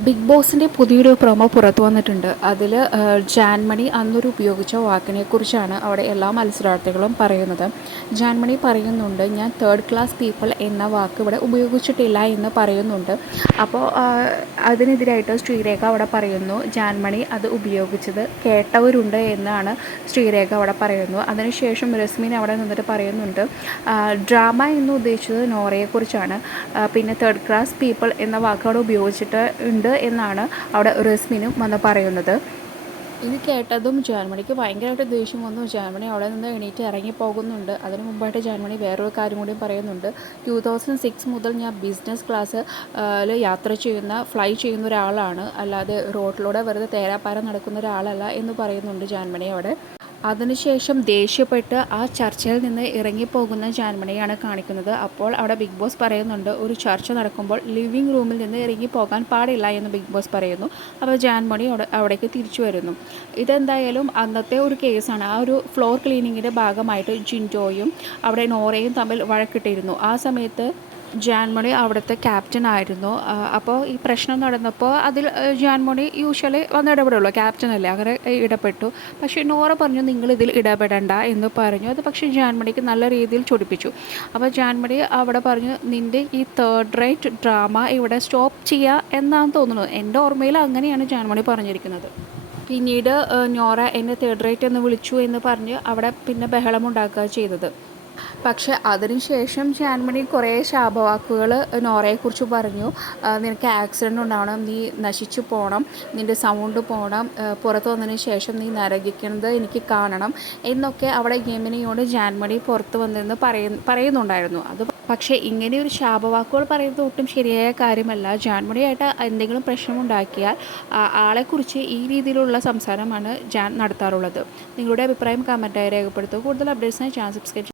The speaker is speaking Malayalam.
ബിഗ് ബോസിന്റെ പുതിയൊരു പ്രൊമോ പുറത്തു വന്നിട്ടുണ്ട്. അതിൽ ജാൻമണി അന്നൊരു ഉപയോഗിച്ച വാക്കിനെക്കുറിച്ചാണ് അവിടെ എല്ലാ മത്സരാർത്ഥികളും പറയുന്നത്. ജാൻമണി പറയുന്നുണ്ട് ഞാൻ തേർഡ് ക്ലാസ് പീപ്പിൾ എന്ന വാക്ക് ഇവിടെ ഉപയോഗിച്ചിട്ടില്ല എന്ന് പറയുന്നുണ്ട്. അപ്പോൾ അതിനെതിരായിട്ട് ശ്രീരേഖ അവിടെ പറയുന്നു ജാൻമണി അത് ഉപയോഗിച്ചത് കേട്ടവരുണ്ട് എന്നാണ് ശ്രീരേഖ അവിടെ പറയുന്നു. അതിനുശേഷം രസ്മിൻ അവിടെ നിന്നിട്ട് പറയുന്നുണ്ട് ഡ്രാമ എന്ന് ഉദ്ദേശിച്ചത് നോറയെക്കുറിച്ചാണ്. പിന്നെ തേർഡ് ക്ലാസ് പീപ്പിൾ എന്ന വാക്ക് അവിടെ ഉപയോഗിച്ചിട്ട് ഉണ്ട് എന്നാണ് അവിടെ റസ്മിനും വന്ന് പറയുന്നത്. ഇത് കേട്ടതും ജാൻമണിക്ക് ഭയങ്കരമായിട്ട് ദേഷ്യം വന്നു. ജാൻമണി അവിടെ നിന്ന് എണീറ്റ് ഇറങ്ങി പോകുന്നുണ്ട്. അതിന് മുമ്പായിട്ട് ജാൻമണി വേറൊരു കാര്യം കൂടി പറയുന്നുണ്ട്. ടു തൗസൻഡ് സിക്സ് മുതൽ ഞാൻ ബിസിനസ് ക്ലാസ് യാത്ര ചെയ്യുന്ന ഫ്ലൈ ചെയ്യുന്ന ഒരാളാണ്. അല്ലാതെ റോഡിലൂടെ വെറുതെ തേരാപ്പാരം നടക്കുന്ന ഒരാളല്ല എന്ന് പറയുന്നുണ്ട് ജാൻമണി അവിടെ. അതിനുശേഷം ദേഷ്യപ്പെട്ട് ആ ചർച്ചയിൽ നിന്ന് ഇറങ്ങിപ്പോകുന്ന ജാൻമണിയാണ് കാണിക്കുന്നത്. അപ്പോൾ അവിടെ ബിഗ് ബോസ് പറയുന്നുണ്ട് ഒരു ചർച്ച നടക്കുമ്പോൾ ലിവിങ് റൂമിൽ നിന്ന് ഇറങ്ങിപ്പോകാൻ പാടില്ല എന്ന് ബിഗ് ബോസ് പറയുന്നു. അപ്പോൾ ജാൻമണി അവിടെ അവിടേക്ക് തിരിച്ചു വരുന്നു. ഇതെന്തായാലും അന്നത്തെ ഒരു കേസാണ്. ആ ഒരു ഫ്ലോർ ക്ലീനിങ്ങിന്റെ ഭാഗമായിട്ട് ജിന്റോയും അവിടെ നോറയും തമ്മിൽ വഴക്കിട്ടിരുന്നു. ആ സമയത്ത് ജാൻമണി അവിടുത്തെ ക്യാപ്റ്റൻ ആയിരുന്നു. അപ്പോൾ ഈ പ്രശ്നം നടന്നപ്പോൾ അതിൽ ജാൻമണി യൂഷ്വലി വന്ന് ഇടപെടുള്ളൂ. ക്യാപ്റ്റൻ അല്ലേ അങ്ങനെ ഇടപെട്ടു. പക്ഷേ നോറ പറഞ്ഞു നിങ്ങൾ ഇതിൽ ഇടപെടണ്ട എന്ന് പറഞ്ഞു. അത് പക്ഷേ ജാൻമണിക്ക് നല്ല രീതിയിൽ ചൊടിപ്പിച്ചു. അപ്പോൾ ജാൻമണി അവിടെ പറഞ്ഞു നിന്റെ ഈ തേർഡ് റേറ്റ് ഡ്രാമ ഇവിടെ സ്റ്റോപ്പ് ചെയ്യുക എന്നാണ് തോന്നുന്നത് എന്റെ ഓർമ്മയിൽ അങ്ങനെയാണ് ജാൻമണി പറഞ്ഞിരിക്കുന്നത്. പിന്നീട് നോറ എന്നെ തേർഡ് റേറ്റ് എന്ന് വിളിച്ചു എന്ന് പറഞ്ഞ് അവിടെ പിന്നെ ബഹളമുണ്ടാക്കുക ചെയ്തത്. പക്ഷെ അതിനുശേഷം ജാൻമണി കുറേ ശാപവാക്കുകൾ നോറയെക്കുറിച്ച് പറഞ്ഞു. നിനക്ക് ആക്സിഡന്റ് ഉണ്ടാവണം നീ നശിച്ചു പോകണം നിന്റെ സൗണ്ട് പോകണം പുറത്ത് വന്നതിന് ശേഷം നീ നരകിക്കുന്നത് എനിക്ക് കാണണം എന്നൊക്കെ അവിടെ ഗെമിനിയോട് ജാൻമണി പുറത്ത് വന്നിരുന്ന് പറയ പറയുന്നുണ്ടായിരുന്നു. അത് പക്ഷേ ഇങ്ങനെ ഒരു ശാപവാക്കുകൾ പറയുന്നത് ഒട്ടും ശരിയായ കാര്യമല്ല. ജാൻമണിയായിട്ട് എന്തെങ്കിലും പ്രശ്നമുണ്ടാക്കിയാൽ ആളെക്കുറിച്ച് ഈ രീതിയിലുള്ള സംസാരമാണ് ജാൻ നടത്താറുള്ളത്. നിങ്ങളുടെ അഭിപ്രായം കമന്റായി രേഖപ്പെടുത്തുക. കൂടുതൽ അപ്ഡേറ്റ്സിനായി ചാനൽ സബ്സ്ക്രൈബ്